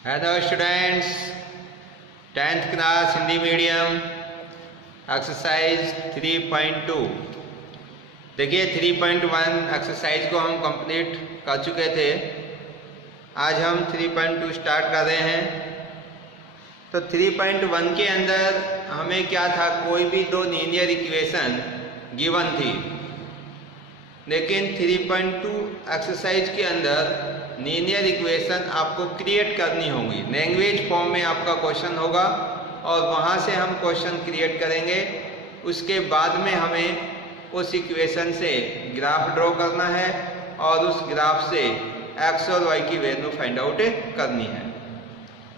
Hello students, 10th class Hindi medium exercise 3.2। देखिए 3.1 exercise को हम कंप्लीट कर चुके थे। आज हम 3.2 स्टार्ट कर रहे हैं। तो 3.1 के अंदर हमें क्या था, कोई भी दो लीनियर इक्वेशन गिवन थी, लेकिन 3.2 एक्सरसाइज के अंदर लीनियर इक्वेशन आपको क्रिएट करनी होगी। लैंग्वेज फॉर्म में आपका क्वेश्चन होगा और वहाँ से हम क्वेश्चन क्रिएट करेंगे। उसके बाद में हमें उस इक्वेशन से ग्राफ ड्रॉ करना है और उस ग्राफ से एक्स और वाई की वैल्यू फाइंड आउट करनी है।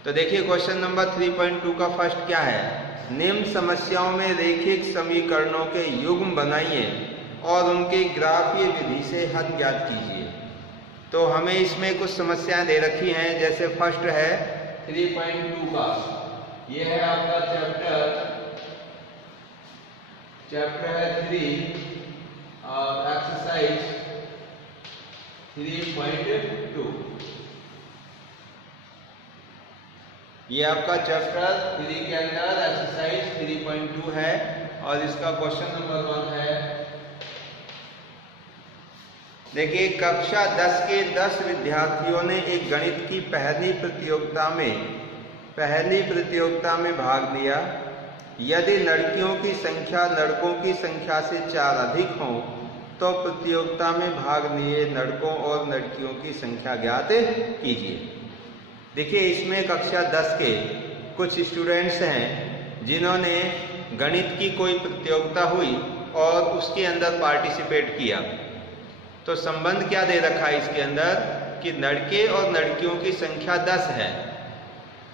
तो देखिए क्वेश्चन नंबर 3.2 का फर्स्ट क्या है, निम्न समस्याओं में रेखिक समीकरणों के युग्म बनाइए और उनके ग्राफीय विधि से हल ज्ञात कीजिए। तो हमें इसमें कुछ समस्याएं दे रखी हैं। जैसे फर्स्ट है 3.2 का, ये है आपका चैप्टर है 3 और एक्सरसाइज 3.2। ये आपका चैप्टर 3 के अंदर एक्सरसाइज 3.2 है और इसका क्वेश्चन नंबर 1 है। देखिए कक्षा 10 के 10 विद्यार्थियों ने एक गणित की पहली प्रतियोगिता में भाग लिया। यदि लड़कियों की संख्या लड़कों की संख्या से 4 अधिक हो तो प्रतियोगिता में भाग लिए लड़कों और लड़कियों की संख्या ज्ञात कीजिए। देखिए इसमें कक्षा 10 के कुछ स्टूडेंट्स हैं जिन्होंने गणित की कोई प्रतियोगिता हुई और उसके अंदर पार्टिसिपेट किया। तो संबंध क्या दे रखा है इसके अंदर कि लड़के और लड़कियों की संख्या 10 है।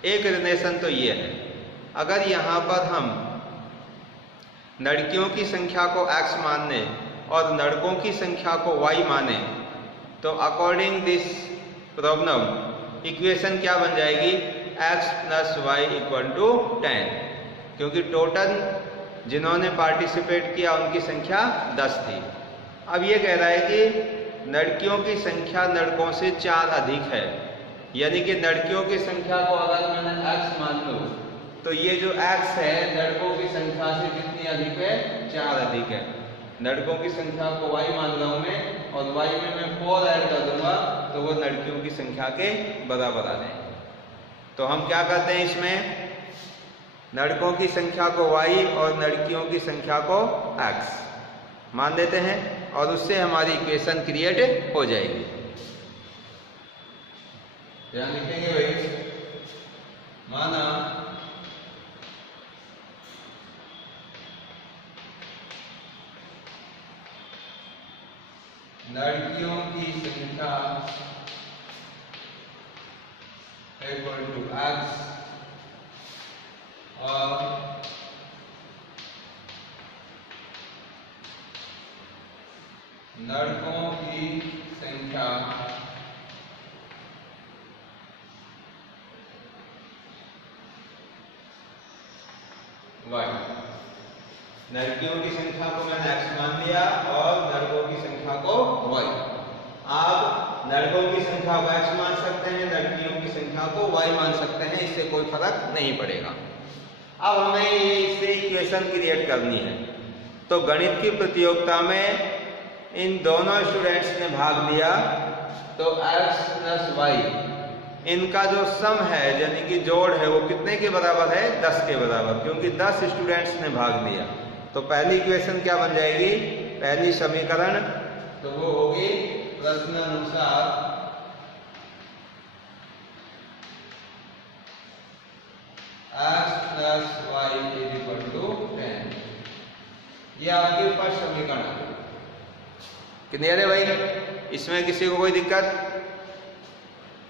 एक रिलेशन तो ये है, अगर यहाँ पर हम लड़कियों की संख्या को x मान लें और लड़कों की संख्या को y माने तो अकॉर्डिंग दिस प्रॉब्लम इक्वेशन क्या बन जाएगी, x + y = 10, क्योंकि टोटल जिन्होंने पार्टिसिपेट किया उनकी संख्या 10 थी। अब ये कह रहा है कि लड़कियों की संख्या लड़कों से 4 अधिक है, यानी कि लड़कियों की संख्या को अगर मैंने x मान लूं तो ये जो x है लड़कों की संख्या से कितनी अधिक है, 4 अधिक है। लड़कों की संख्या को y मान रहा हूं मैं और y में मैं 4 ऐड कर दूंगा तो वो लड़कियों की संख्या के बराबर आ जाएंगे। तो हम क्या करते हैं, इसमें लड़कों की संख्या को y और लड़कियों की संख्या को x मान देते हैं और उससे हमारी इक्वेशन क्रिएट हो जाएगी। ध्यान लिखेंगे भाई, माना लड़कियों की संख्या = x और लड़कों की संख्या y। लड़कियों की संख्या को मैंने x मान लिया और लड़कों की संख्या को y। आप लड़कों की संख्या को x मान सकते हैं, लड़कियों की संख्या को y मान सकते हैं, इससे कोई फर्क नहीं पड़ेगा। अब हमें ये इससे इक्वेशन क्रिएट करनी है। तो गणित की प्रतियोगिता में इन दोनों स्टूडेंट्स ने भाग लिया, तो x + y इनका जो सम है यानी कि जोड़ है वो कितने के बराबर है, 10 के बराबर, क्योंकि 10 स्टूडेंट्स ने भाग लिया। तो पहली इक्वेशन क्या बन जाएगी, पहली समीकरण तो वो होगी प्रश्नानुसार x + y = 10। ये आपकी फर्स्ट समीकरण है। क्लियर है भाई, इसमें किसी को कोई दिक्कत?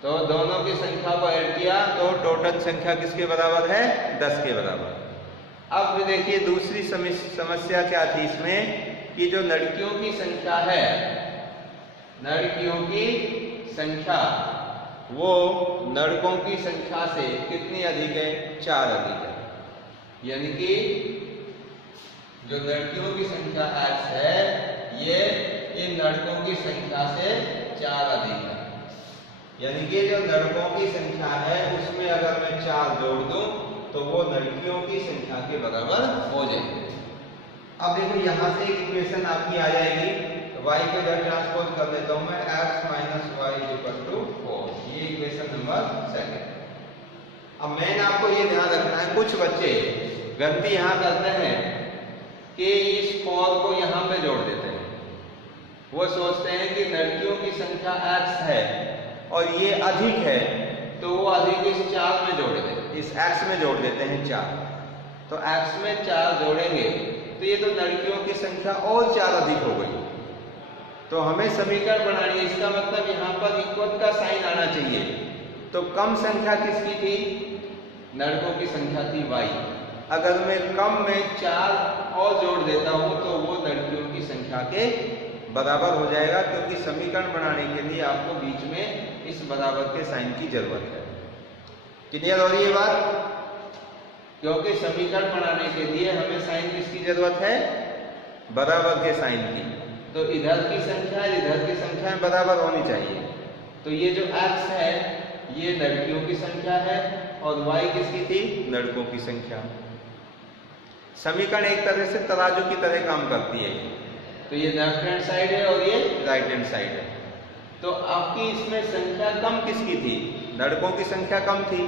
तो दोनों की संख्या को ऐड किया तो टोटल संख्या किसके बराबर है, 10 के बराबर। अब देखिए दूसरी समस्या क्या थी इसमें कि जो लड़कियों की संख्या है, लड़कियों की संख्या वो लड़कों की संख्या से कितनी अधिक है, 4 अधिक है। यानी कि जो लड़कियों की संख्या x है ये इन लड़कों की संख्या से 4 अधिक है। यानी कि जो लड़कों की संख्या है उसमें अगर मैं 4 जोड़ दूं तो वो लड़कियों की संख्या के बराबर हो जाएगी। अब देखो यहाँ से एक इक्वेशन आपकी आ जाएगी, y को इधर ट्रांसपोज कर देता हूं मैं, x minus Y equal to 4, ये इक्वेशन नंबर 2। अब मैंने आपको ये ध्यान रखना है, कुछ बच्चे गलती यहाँ करते हैं कि इस 4 को यहाँ पे जोड़ देते हैं। वो सोचते हैं कि लड़कियों की संख्या x है और ये अधिक है, तो वो अधिक इस 4 में जोड़ देते हैं, इस x में जोड़ देते हैं 4। तो x में 4 जोड़ेंगे तो ये तो लड़कियों की संख्या और 4 अधिक हो गई। तो हमें समीकरण बनानी है, इसका मतलब यहाँ पर इक्वल का साइन आना चाहिए। तो कम संख्या किसकी थी? लड़कों की संख्या थी y। अगर मैं कम में 4 और जोड़ देता हूं तो वो लड़कियों की संख्या के बराबर हो जाएगा, क्योंकि समीकरण बनाने के लिए आपको बीच में इस बराबर के साइन की जरूरत है। क्लियर हो रही है बात? क्योंकि समीकरण बनाने के लिए हमें साइन किसकी जरूरत है? बराबर के साइन की। तो इधर की संख्या इधर की संख्या बराबर होनी चाहिए। तो ये जो x है ये लड़कियों की संख्या है और y किसकी थी? लड़कों की संख्या। समीकरण एक तरह से तराजू की तरह काम करती है। तो ये लेफ्ट हैंड साइड है और ये राइट हैंड साइड है। तो आपकी इसमें संख्या कम किसकी थी? लड़कों की संख्या कम थी,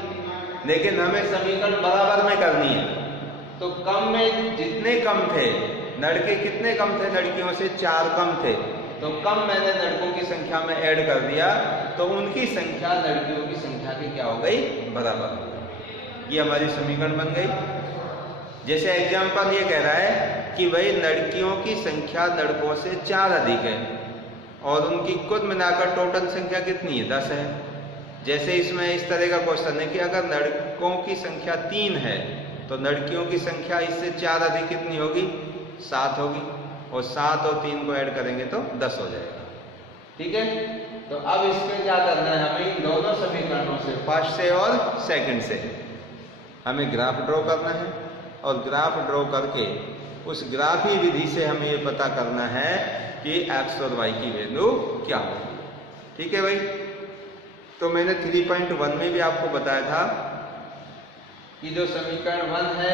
लेकिन हमें समीकरण बराबर में करनी है। तो कम में जितने कम थे, लड़के कितने कम थे? लड़कियों से 4 कम थे। तो कम मैंने लड़कों की संख्या में ऐड कर दिया, तो उनकी संख्या लड़कियों की संख्या की क्या हो गई? बराबर। ये हमारी समीकरण बन गई। जैसे एग्जाम्पल ये कह रहा है कि भाई लड़कियों की संख्या लड़कों से 4 अधिक है और उनकी कुल मिलाकर टोटल संख्या कितनी है? 10 है। जैसे इसमें इस तरह का क्वेश्चन है कि अगर लड़कों की संख्या 3 है तो लड़कियों की संख्या इससे 4 अधिक कितनी होगी? 7 होगी, और 7 और 3 को ऐड करेंगे तो 10 हो जाएगा। ठीक है, तो अब इसमें क्या करना है? हमें इन दोनों समीकरणों से, फर्स्ट से और सेकंड से, हमें ग्राफ ड्रॉ करना है और ग्राफ ड्रॉ करके उस ग्राफी विधि से हमें ये पता करना है कि x और y की वैल्यू क्या होगी। ठीक है भाई, तो मैंने 3.1 में भी आपको बताया था कि जो समीकरण 1 है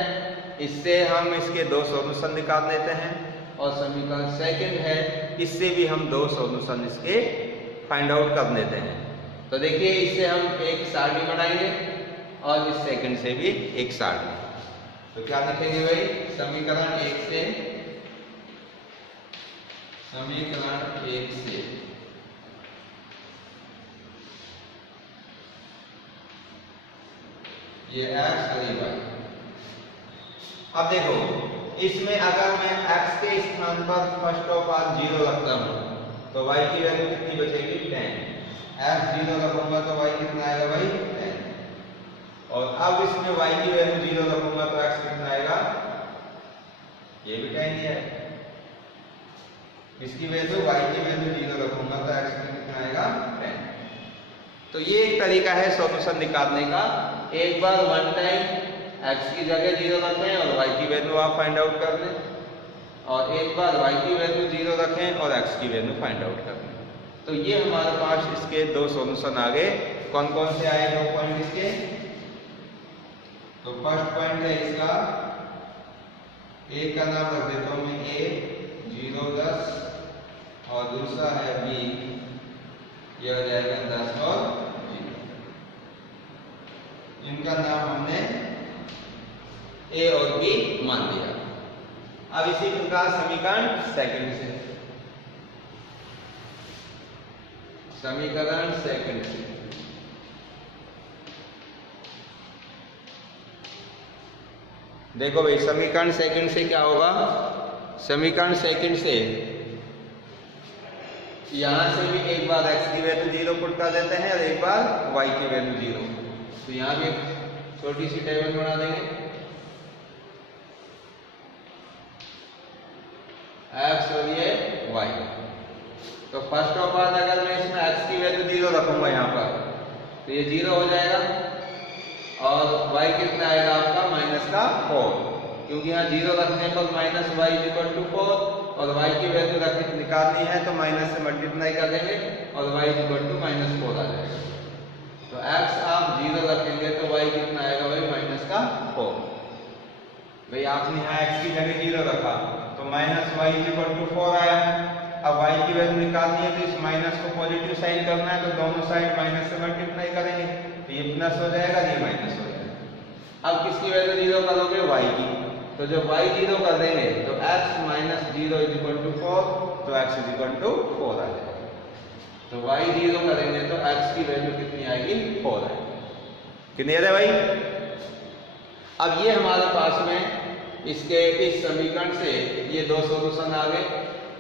इससे हम इसके 2 सॉल्यूशन निकाल लेते हैं, और समीकरण सेकंड है इससे भी हम 2 सॉल्यूशन इसके फाइंड आउट कर लेते हैं। तो देखिए इससे हम एक सारणी बनाएंगे और इस सेकंड से भी एक सारणी। तो क्या लिखेंगे भाई? समीकरण 1 से, समीकरण 1 से ये x और ये y। अब देखो इसमें अगर मैं x के स्थान पर फर्स्ट ऑफ ऑल 0 रखता हूं तो y की वैल्यू कितनी बचेगी? 10। x 0 रखूंगा तो y कितना आएगा भाई? 10। और अब इसमें y की वैल्यू 0 रखूंगा तो x कितना आएगा? ये भी 10 ही है। इसकी वैल्यू y की वैल्यू 0 रखूंगा तो x कितना आएगा? 10। तो ये एक तरीका है सॉल्यूशन निकालने का। एक बार वन टाइम x की जगह 0 रखें और y की वैल्यू आप फाइंड आउट कर लें, और एक बार y की वैल्यू 0 रखें और x की वैल्यू फाइंड आउट कर लें। तो ये हमारे पास इसके 2 सॉल्यूशन आ गए। कौन कौन से आए 2 पॉइंट इसके? तो फर्स्ट पॉइंट है इसका, a का नाम रख देता हूं मैं a 0 10, और दूसरा है b, ये हो जाएगा 10 और 0। इनका नाम हमने a और b मान लिया। अब इसी प्रकार समीकरण सेकंड से, समीकरण सेकंड से देखो भाई, समीकरण सेकंड से क्या होगा? समीकरण सेकंड से यहां से भी एक बार x की वैल्यू 0 पुट कर देते हैं और एक बार y की वैल्यू 0। तो यहां भी छोटी सी टेबल बना देंगे, x और ये y। तो फर्स्ट ऑफ ऑल अगर मैं इसमें x की वैल्यू 0 रखूंगा यहाँ पर तो ये 0 हो जाएगा, और y कितना आएगा आपका? -4, क्योंकि यहाँ 0 रखने पर -y=4 और y की वैल्यू निकालनी है तो माइनस से मल्टीप्लाई कर देंगे और y -4 आ जाएगा। तो x आप 0 रखेंगे तो y कितना आएगा भाई -4। भाई आपने यहाँ x की जगह 0 रखा तो -y/4 आया। अब y की वैल्यू निकालनी है तो इस माइनस को पॉजिटिव साइन करना है तो दोनों साइड माइनस से मल्टीप्लाई करेंगे तो ये प्लस हो जाएगा, ये माइनस हो जाएगा। अब किसकी वैल्यू 0 करोगे? y की। तो जब y 0 कर देंगे तो x -0 = 4 तो x 4 आ जाएगा। तो y 0 करेंगे तो x की वैल्यू कितनी आएगी? 4 आएगी। क्लियर है भाई? अब ये हमारे पास में इसके इस समीकरण से ये दो सॉल्यूशन आ गए,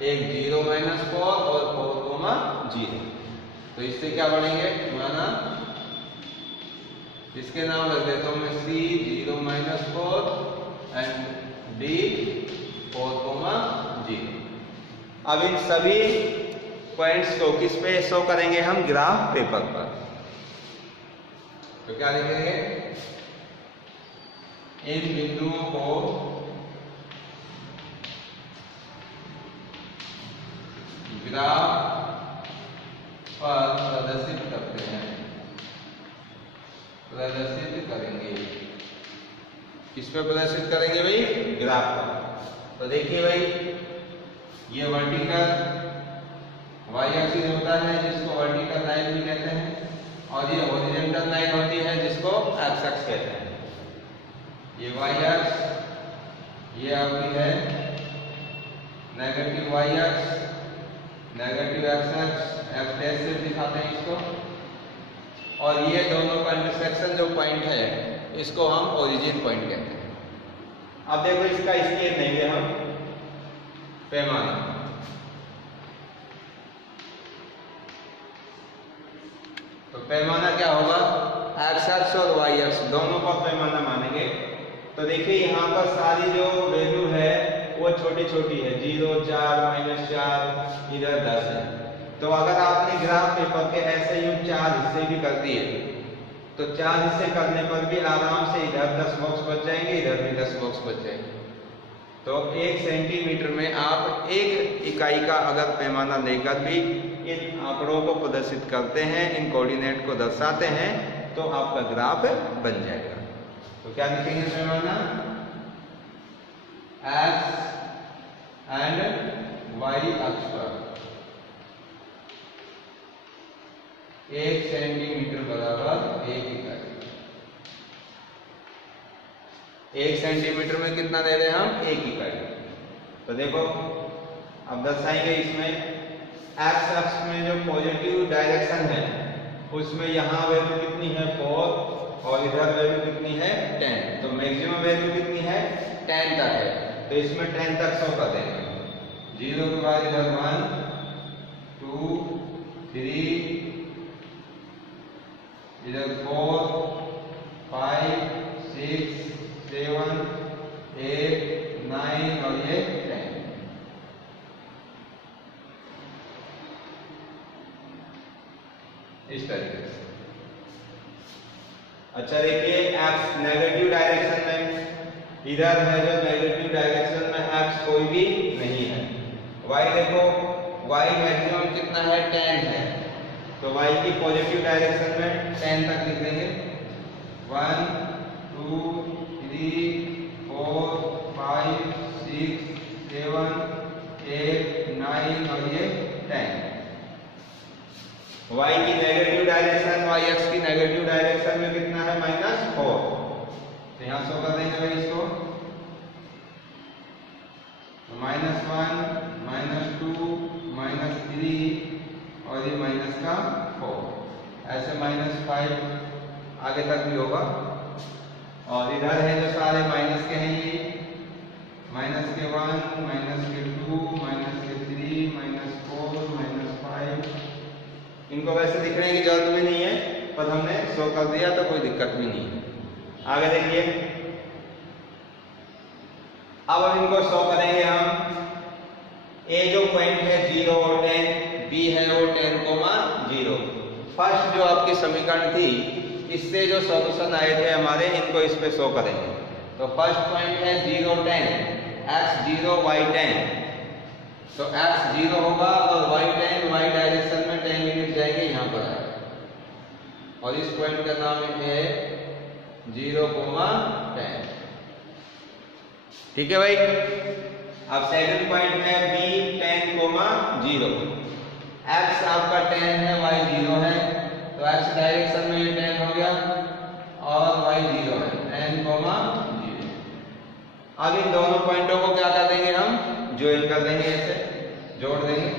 एक 0 -4 और 4, 0। तो इससे क्या बढ़ेंगे? माना इसके नाम रख देता हूं मैं C 0 -4 एंड D 4, 0। अब इन सभी पॉइंट्स को किस पे शो करेंगे हम? ग्राफ पेपर पर। तो क्या लिखेंगे? इन बिंदुओं को ग्राफ पर प्रदर्शित करते हैं, प्रदर्शित करेंगे। किस पे प्रदर्शित करेंगे भाई? ग्राफ पर। तो देखिए भाई, ये वर्टिकल y एक्सिस होता है जिसको वर्टिकल लाइन भी कहते हैं, और ये हॉरिजॉन्टल लाइन होती है जिसको एक्स एक्स कहते हैं। ये y एक्स, ये आपकी है negative y x, negative x x से दिखाते हैं इसको, और ये दोनों का इंटरसेक्शन जो पॉइंट है इसको हम ओरिजिन पॉइंट कहते हैं। अब देखो इसका स्केल लेंगे हम, पैमाना। तो पैमाना क्या होगा? x एक्स और y एक्स दोनों का पैमाना मानेंगे। तो देखिए यहाँ पर सारी जो वैल्यू है वो छोटी छोटी है, 0, 4, -4, इधर 10 है। तो अगर आपने ग्राफ पेपर के ऐसे ही 4 हिस्से भी कर दिए तो 4 हिस्से करने पर भी आराम से इधर 10 बॉक्स बच जाएंगे, इधर भी 10 बॉक्स बच जाएंगे। तो 1 सेंटीमीटर में आप 1 इकाई का अगर पैमाना लेकर भी इन आंकड़ों को प्रदर्शित करते हैं, इन कोऑर्डिनेट को दर्शाते हैं, तो आपका ग्राफ बन जाएगा। तो क्या लिखेंगे? पैमाना x एंड y अक्ष पर 1 सेंटीमीटर बराबर 1 इकाई। 1 सेंटीमीटर में कितना दे रहे हैं हम? 1 इकाई। तो देखो अब दर्शाएंगे इसमें x अक्ष में जो पॉजिटिव डायरेक्शन है उसमें यहाँ वैल्यू कितनी है? 4, और इधर वैल्यू कितनी है? 10। तो मैक्सिमम वैल्यू कितनी है? 10 तक है। तो इसमें 10 तक शो कर देंगे। 0 के बाद इधर 1, 2, 3, इधर 4, 5, 6, 7, 8, 9 और ये 10। इस तरीके से। अच्छा देखिए, x नेगेटिव डायरेक्शन में इधर है जो नेगेटिव डायरेक्शन में x कोई भी नहीं है। y देखो, y मैक्सिमम कितना है? 10 है। तो y की पॉजिटिव डायरेक्शन में 10 तक लिख देंगे। 1, 2, 3, 4, 5, 6, 7, 8, 9 और ये 10। y की नेगेटिव डायरेक्शन, y एक्स की नेगेटिव डायरेक्शन में कितना है? -4। तो यहां शो कर देंगे भाई इसको। तो -1, -2, -3 और ये -4, ऐसे -5 आगे तक भी होगा। और इधर है जो सारे माइनस के हैं, ये -1, -2, -3, -4, -5। इनको वैसे लिखने की जरूरत भी नहीं है, पर हमने शो कर दिया तो कोई दिक्कत भी नहीं है। आगे देखिए, अब हम इनको शो करेंगे हम। ए जो पॉइंट है 0 और 10, बी है वो 10, 0। फर्स्ट जो आपकी समीकरण थी इससे जो सॉल्यूशन आए थे हमारे, इनको इस पे शो करेंगे। तो फर्स्ट पॉइंट है 0, 10, x 0, y 10। तो x 0 होगा और y 10, y डायरेक्शन में 10 यूनिट जाएंगे यहाँ पर आएगा। और इस पॉइंट का नाम है 0,10। ठीक है भाई। अब सेकंड पॉइंट है B 10,0। x आपका 10 है, y 0 है, तो x डायरेक्शन में ये 10 हो गया और y 0 है, 10,0। अब इन दोनों पॉइंटों को क्या कर देंगे, हम ज्वाइन कर देंगे, ऐसे जोड़ देंगे।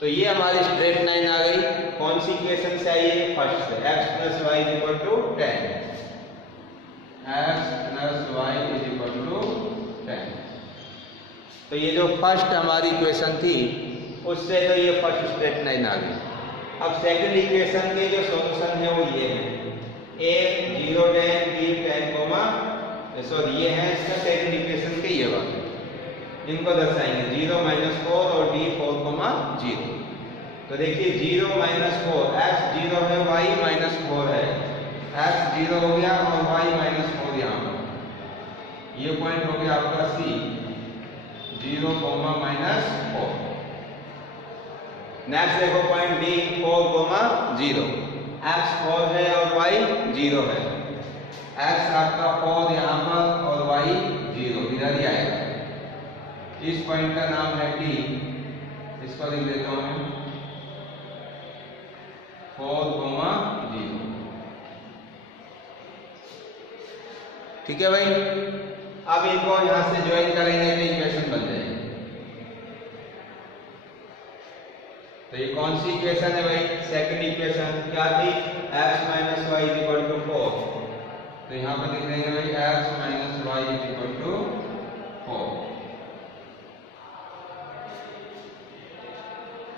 तो ये हमारी स्ट्रेट लाइन आ गई। कौन सी इक्वेशन से आई है? फर्स्ट से, x + y = 10। x + y = 10। तो ये जो फर्स्ट हमारी इक्वेशन थी उससे तो ये फर्स्ट स्ट्रेट लाइन आ गई। अब सेकंड इक्वेशन के जो सॉल्यूशन है वो ये है, a 0 10 b 10, सॉरी ये है इसका सेकंड इक्वेशन के ये वाले, इनको दर्शाएंगे 0 - 4 और d 4,0। तो देखिए 0 - 4, x 0 है, y -4 है, x 0 हो गया और y -4 यहाँ पर, ये पॉइंट हो गया आपका C 0, -4। नेक्स्ट देखो पॉइंट D 4,0, x 4 है और y 0 है, x आपका 4 यहाँ पर और y 0 इधर ही आएगा। इस पॉइंट का नाम है D, इसको लिख देता हूं मैं 4,0। ठीक है भाई। अब इनको यहां से ज्वाइन करेंगे तो इक्वेशन बन जाएगी। तो ये कौन सी इक्वेशन है भाई? सेकंड इक्वेशन क्या थी? x - y = 4। तो यहां पर लिख देंगे भाई x - y = 4।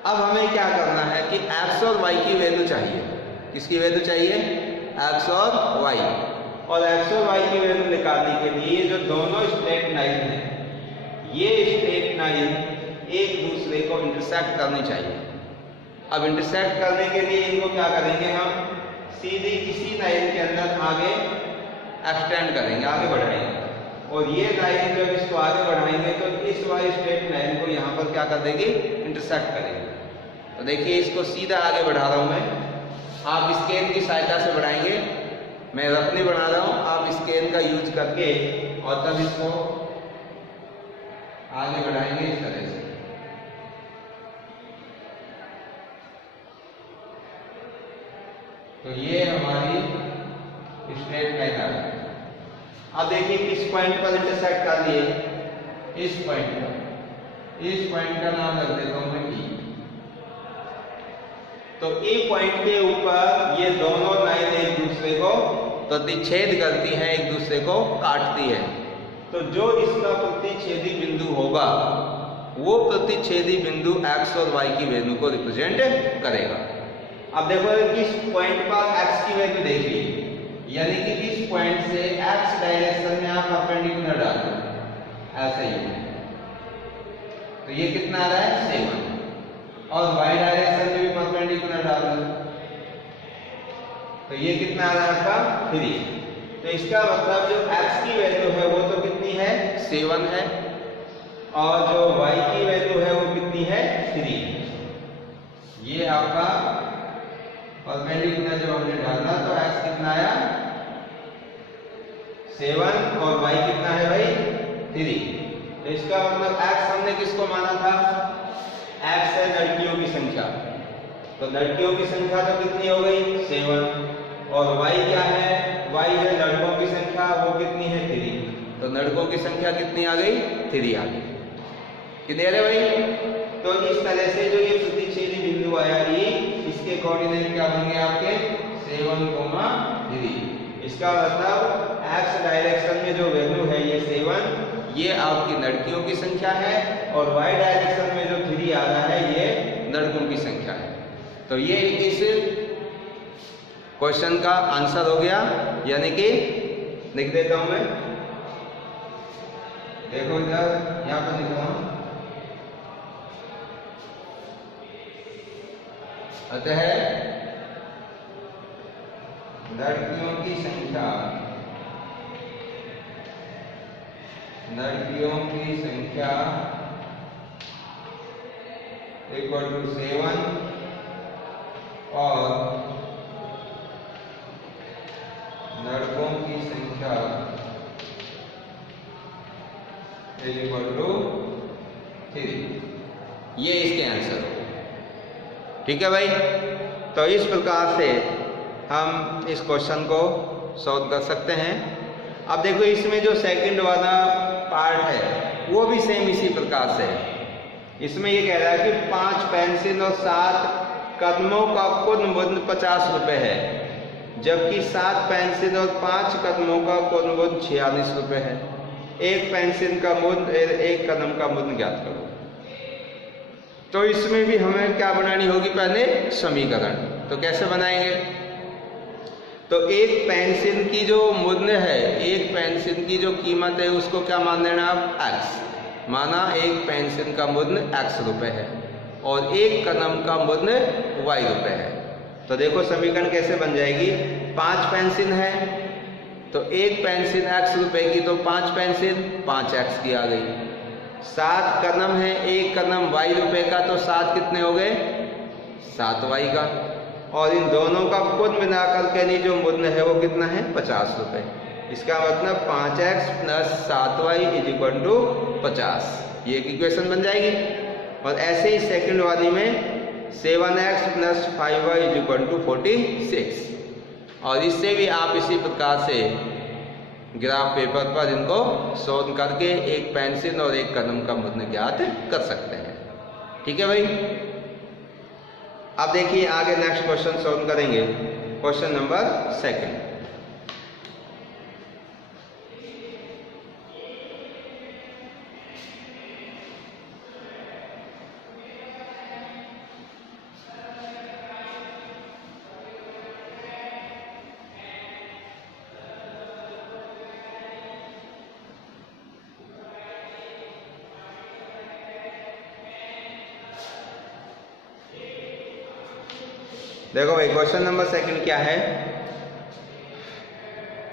अब हमें क्या करना है कि x और y की वैल्यू चाहिए। किसकी वैल्यू चाहिए? x और y। और x और y की वैल्यू निकालने के लिए जो दोनों स्ट्रेट लाइन है, ये स्ट्रेट लाइन एक दूसरे को इंटरसेक्ट करनी चाहिए। अब इंटरसेक्ट करने के लिए इनको क्या करेंगे, हम सीधी इसी लाइन के अंदर आगे एक्सटेंड करेंगे, आगे बढ़ाएंगे, और ये लाइन जब इसको आगे बढ़ाएंगे तो इस वाली स्ट्रेट लाइन को यहाँ पर क्या कर देंगे? इंटरसेक्ट करेंगे। तो देखिए इसको सीधा आगे बढ़ा रहा हूं मैं, आप स्केल की सहायता से बढ़ाएंगे, मैं रफ नहीं बना रहा हूं, आप स्केल का यूज करके और तब इसको आगे बढ़ाएंगे इस तरह से। तो ये हमारी स्ट्रेट लाइन आ गई। अब देखिए किस पॉइंट पर इंटरसेक्ट कर लिए? इस पॉइंट पर। इस पॉइंट का नाम रख देता हूं मैं E। तो E पॉइंट के ऊपर ये दोनों लाइन एक दूसरे को प्रतिच्छेद करती हैं, एक दूसरे को काटती है। तो जो इसका प्रतिच्छेदी बिंदु होगा वो प्रतिच्छेदी बिंदु x और y की वैल्यू को रिप्रेजेंट करेगा। अब देखो किस पॉइंट पर x की वैल्यू देखिए, यानी कि इस पॉइंट से x डायरेक्शन में आप परपेंडिकुलर डाल दो, ऐसे ही। तो ये कितना आ रहा है? 7। और y डायरेक्शन में भी परपेंडिकुलर डाल दो, तो ये कितना आ रहा है आपका? 3। तो इसका मतलब जो x की वैल्यू है वो तो कितनी है? 7 है, और जो y की वैल्यू है वो कितनी है? 3। ये आपका परपेंडिकुलर जब हमने डालना तो x कितना आया? 7 और y कितना है भाई? 3। तो इसका मतलब x हमने किसको माना था? x है लड़कियों की संख्या, तो लड़कियों की संख्या तो कितनी हो गई? 7। और y क्या है? y है लड़कों की संख्या, वो कितनी है? 3। तो लड़कों की संख्या कितनी आ गई? 3 आ गई। कितने आ भाई? तो इस तरह से जो ये प्रतिच्छेदी बिंदु आया E, इसके कोऑर्डिनेट क्या होंगे आपके? 7,3। इसका मतलब x डायरेक्शन में जो वैल्यू है ये 7, ये आपकी लड़कियों की संख्या है, और y डायरेक्शन में जो 3 आ रहा है ये लड़कों की संख्या है। तो ये इस क्वेश्चन का आंसर हो गया, यानी कि लिख देता हूं मैं, देखो इधर यहां पर लिख रहा हूं, अतः लड़कियों की संख्या इक्वल टू 7 और लड़कों की संख्या = 3। ये इसके आंसर हो। ठीक है भाई, तो इस प्रकार से हम इस क्वेश्चन को सॉल्व कर सकते हैं। अब देखो इसमें जो सेकंड वाला पार्ट है वो भी सेम इसी प्रकार से है। इसमें ये कह रहा है कि 5 पेंसिल और 7 कदमों का कुल मूल्य 50 रुपये है, जबकि 7 पेंसिल और 5 कदमों का कुल मूल्य 46 रुपये है। एक पेंसिल का मूल्य, एक कदम का मूल्य ज्ञात करो। तो इसमें भी हमें क्या बनानी होगी, पहले समीकरण। तो कैसे बनाएंगे? तो एक पेंसिल की जो मूल्य है, एक पेंसिल की जो कीमत है उसको क्या मान लेना आप, x। माना एक पेंसिल का मूल्य x रुपये है और एक कदम का मूल्य y रुपये है। तो देखो समीकरण कैसे बन जाएगी। 5 पेंसिल है तो एक पेंसिल x रुपये की, तो 5 पेंसिल 5x की आ गई। 7 कदम है, एक कदम y रुपये का, तो 7 कितने हो गए, 7y का। और इन दोनों का कुल मिलाकर के नहीं जो मूल्य है वो कितना है, 50 रुपये। इसका मतलब 5x + 7y = 50। ये एक इक्वेशन बन जाएगी। और ऐसे ही सेकंड वाली में 7x + 5y = 46। और इससे भी आप इसी प्रकार से ग्राफ पेपर पर इनको सॉल्व करके एक पेंसिल और एक कदम का मूल्य ज्ञात कर सकते हैं। ठीक है भाई। अब देखिए आगे नेक्स्ट क्वेश्चन सॉल्व करेंगे। Question number 2। देखो भाई क्वेश्चन नंबर 2 क्या है।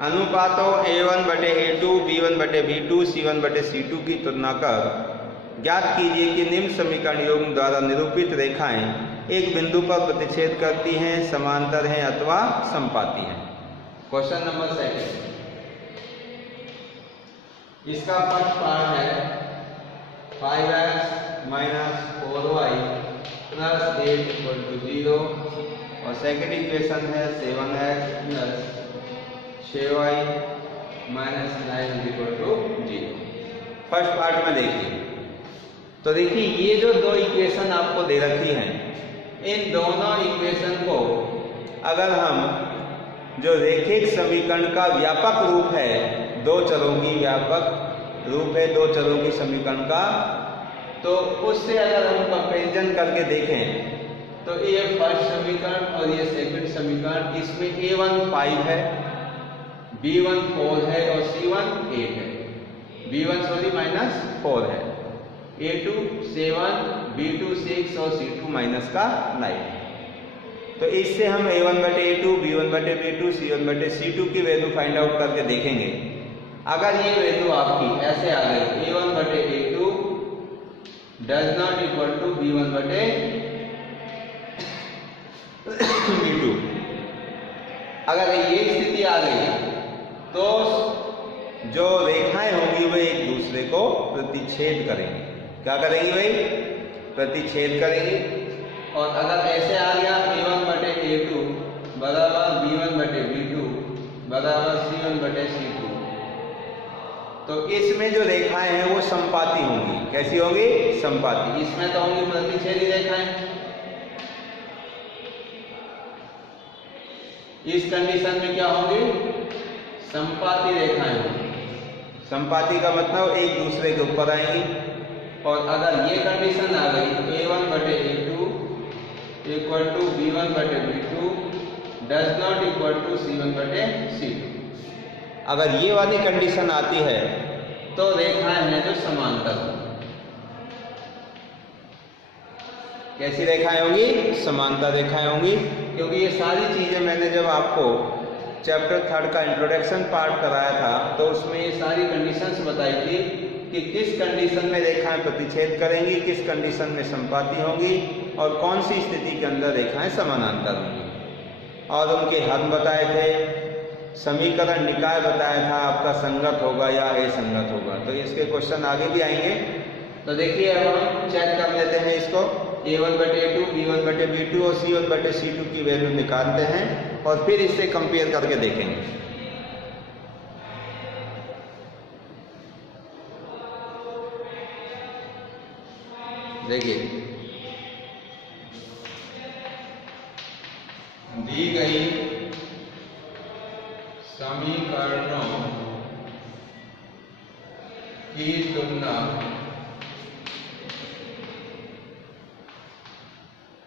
अनुपातों A1/A2, B1/B2, C1/C2 की तुलना कर ज्ञात कीजिए कि निम्न समीकरण योग द्वारा निरूपित रेखाएं एक बिंदु पर प्रतिच्छेद करती हैं, समांतर हैं अथवा समपाती हैं। क्वेश्चन नंबर 2, इसका फर्स्ट पार्ट है 5x - 4y + 8 = 0 और सेकंड इक्वेशन है 7x + 6y - 9 = 0। फर्स्ट पार्ट में देखिए, तो देखिए ये जो दो इक्वेशन आपको दे रखी हैं, इन दोनों इक्वेशन को अगर हम जो रेखिक समीकरण का व्यापक रूप है, दो चरों की व्यापक रूप है दो चरों की समीकरण का, तो उससे अगर हम कंपैरिजन करके देखें तो ये फर्स्ट समीकरण और ये सेकंड समीकरण, इसमें A1 5 है, B1 4 है और C1 8 है। B1 -4 है, A2 7, B2 6 और C2 -9 है। तो इससे हम A1/A2, B1/B2, C1/C2 की वैल्यू फाइंड आउट करके देखेंगे। अगर ये वैल्यू आपकी ऐसे आ गई, A1/A2 does not equal to B1/B2, अगर ये स्थिति आ गई तो जो रेखाएं होंगी वो एक दूसरे को प्रतिच्छेद करेंगी। क्या करेंगी भाई? प्रतिच्छेद करेंगी। और अगर ऐसे आ गया A1/A2 बराबर B1/B2 बराबर C1/C2, तो इसमें जो रेखाएं हैं वो समपाती होंगी। कैसी होंगी? समपाती। इसमें तो होंगी प्रतिच्छेदी रेखाएं। इस कंडीशन में क्या होंगी? समपाती रेखाएं होंगी। समपाती का मतलब एक दूसरे के ऊपर आएंगी। और अगर ये कंडीशन आ गई A1/A2 = B1/B2 does not equal to C1/C2, अगर ये वाली कंडीशन आती है तो रेखाएं हैं जो समांतर होंगी। कैसी रेखाएं होंगी? समांतर रेखाएं होंगी। क्योंकि ये सारी चीजें मैंने जब आपको चैप्टर 3 का इंट्रोडक्शन पार्ट कराया था तो उसमें ये सारी कंडीशंस बताई थी कि किस कंडीशन में रेखाएं प्रतिच्छेद करेंगी, किस कंडीशन में समपाती होंगी और कौन सी स्थिति के अंदर रेखाएं समानांतर होंगी, और उनके हद बताए थे। समीकरण निकाय बताया था आपका संगत होगा या असंगत होगा। तो इसके क्वेश्चन आगे भी आएंगे। तो देखिए अब हम चेक कर लेते हैं इसको। A1/A2, B1/B2 और C1/C2 की वैल्यू निकालते हैं और फिर इससे कंपेयर करके देखेंगे। देखिए दी गई समीकरणों की तुलना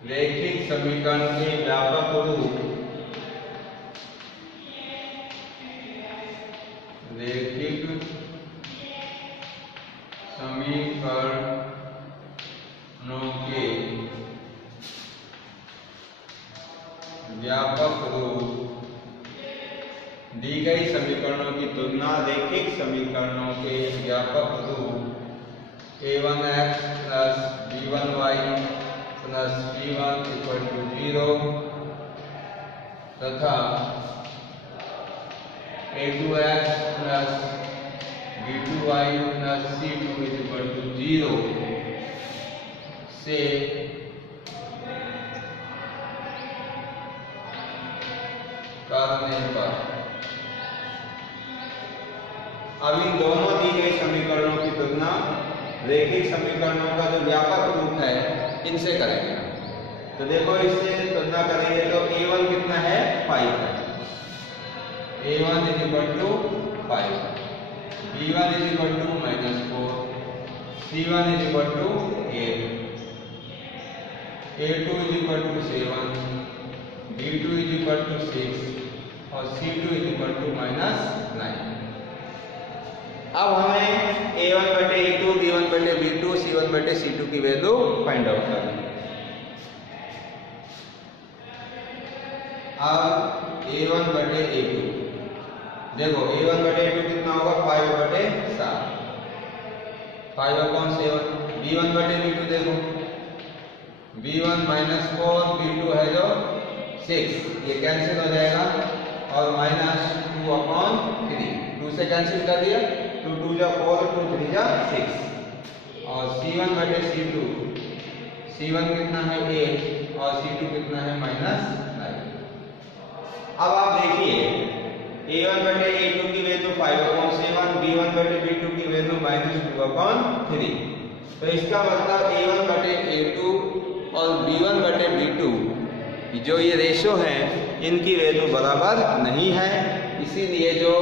रैखिक समीकरण के व्यापक रूप रैखिक समीकरणों के व्यापक रूप दी गई समीकरणों की तुलना रैखिक समीकरणों के व्यापक रूप a1x plus b1y plus b1 equal to 0 तथा a2x plus b2y plus c2 equal to 0 से करने पर अब इन दोनों दी गई समीकरणों की तुलना रैखिक समीकरणों का जो व्यापक रूप है इनसे करेंगे। तो देखो इससे तुलना करेंगे तो a1 कितना है 5 है, a1 is equal to 5, b1 is equal to -4, c1 is equal to 8, a2 is equal to 7, b2 is equal to 6 और c2 इज इक्वल टू -9। अब हमें a1/a2, b1/b2, c1/c2 की वैल्यू फाइंड आउट करनी है। अब a1/a2 देखो a1/a2 कितना होगा 5/7, 5/7। b1/b2 देखो b1 -4, b2 है जो 6, ये कैंसिल हो जाएगा और -2/3, 2 से कैंसिल कर दिया, 2 2 जा 4, 2 3 जा 6 और c1/c2, c1 कितना है 8 और c2 कितना है -9। अब आप देखिए a1/a2 की वैल्यू 5/7, b1/b2 की वैल्यू -2/3। तो इसका मतलब a1/a2 और b1/b2 जो ये रेशो है इनकी वैल्यू बराबर नहीं है। इसीलिए जो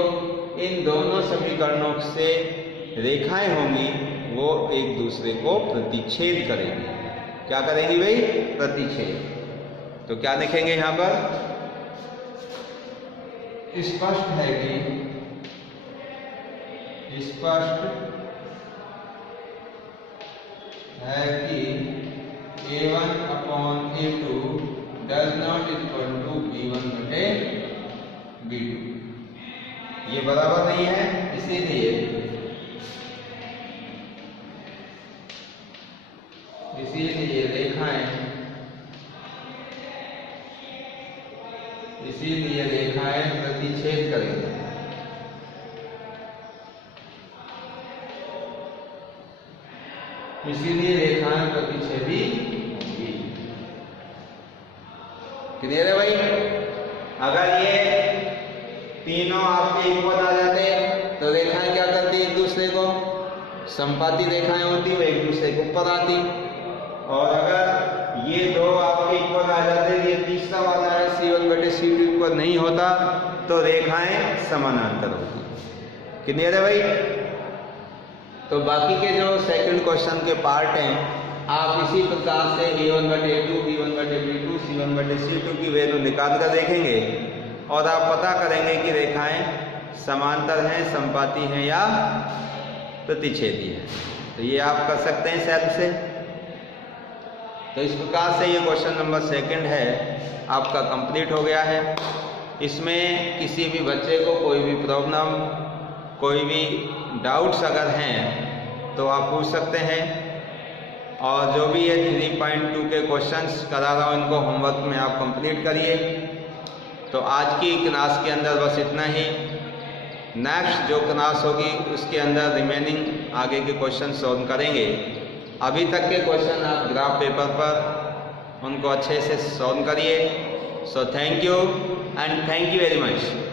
इन दोनों समीकरणों से रेखाएं होंगी वो एक दूसरे को प्रतिच्छेद करेंगी। क्या करेंगी भाई? प्रतिच्छेद। तो क्या लिखेंगे यहां पर? स्पष्ट है कि a1/a2 does not equal to b1/b2, ये बराबर नहीं है। इसीलिए रेखाएं प्रतिच्छेद करेंगे। इसीलिए रेखाएं प्रतिच्छेदी होंगी। क्लियर है भाई? अगर ये तीनों आपके इक्वल आ जाते तो रेखाएं क्या करती एक दूसरे को? संपाती रेखाएं होती, वो एक दूसरे के ऊपर आती। और अगर ये दो आपके इक्वल आ जाते, ये तीसरा वाला है c1/c2 इक्वल नहीं होता, तो रेखाएं समानांतर होती। क्लियर है भाई? तो बाकी के जो सेकंड क्वेश्चन के पार्ट हैं आप इसी प्रकार से a1/a2, b1/b2, c1/c2 की वैल्यू निकाल कर देखेंगे और आप पता करेंगे कि रेखाएं समांतर हैं, संपाती हैं या प्रतिच्छेदी हैं। तो ये आप कर सकते हैं सेल्फ से। तो इस प्रकार से ये क्वेश्चन नंबर सेकंड है आपका कंप्लीट हो गया है। इसमें किसी भी बच्चे को कोई भी प्रॉब्लम, कोई भी डाउट्स अगर हैं तो आप पूछ सकते हैं। और जो भी ये 3.2 के क्वेश्चंस करा रहा हूँ इनको होमवर्क में आप कंप्लीट करिए। तो आज की क्लास के अंदर बस इतना ही। नेक्स्ट जो क्लास होगी उसके अंदर रिमेनिंग आगे के क्वेश्चन सॉल्व करेंगे। अभी तक के क्वेश्चन आप ग्राफ पेपर पर उनको अच्छे से सॉल्व करिए। So thank you and thank you very much.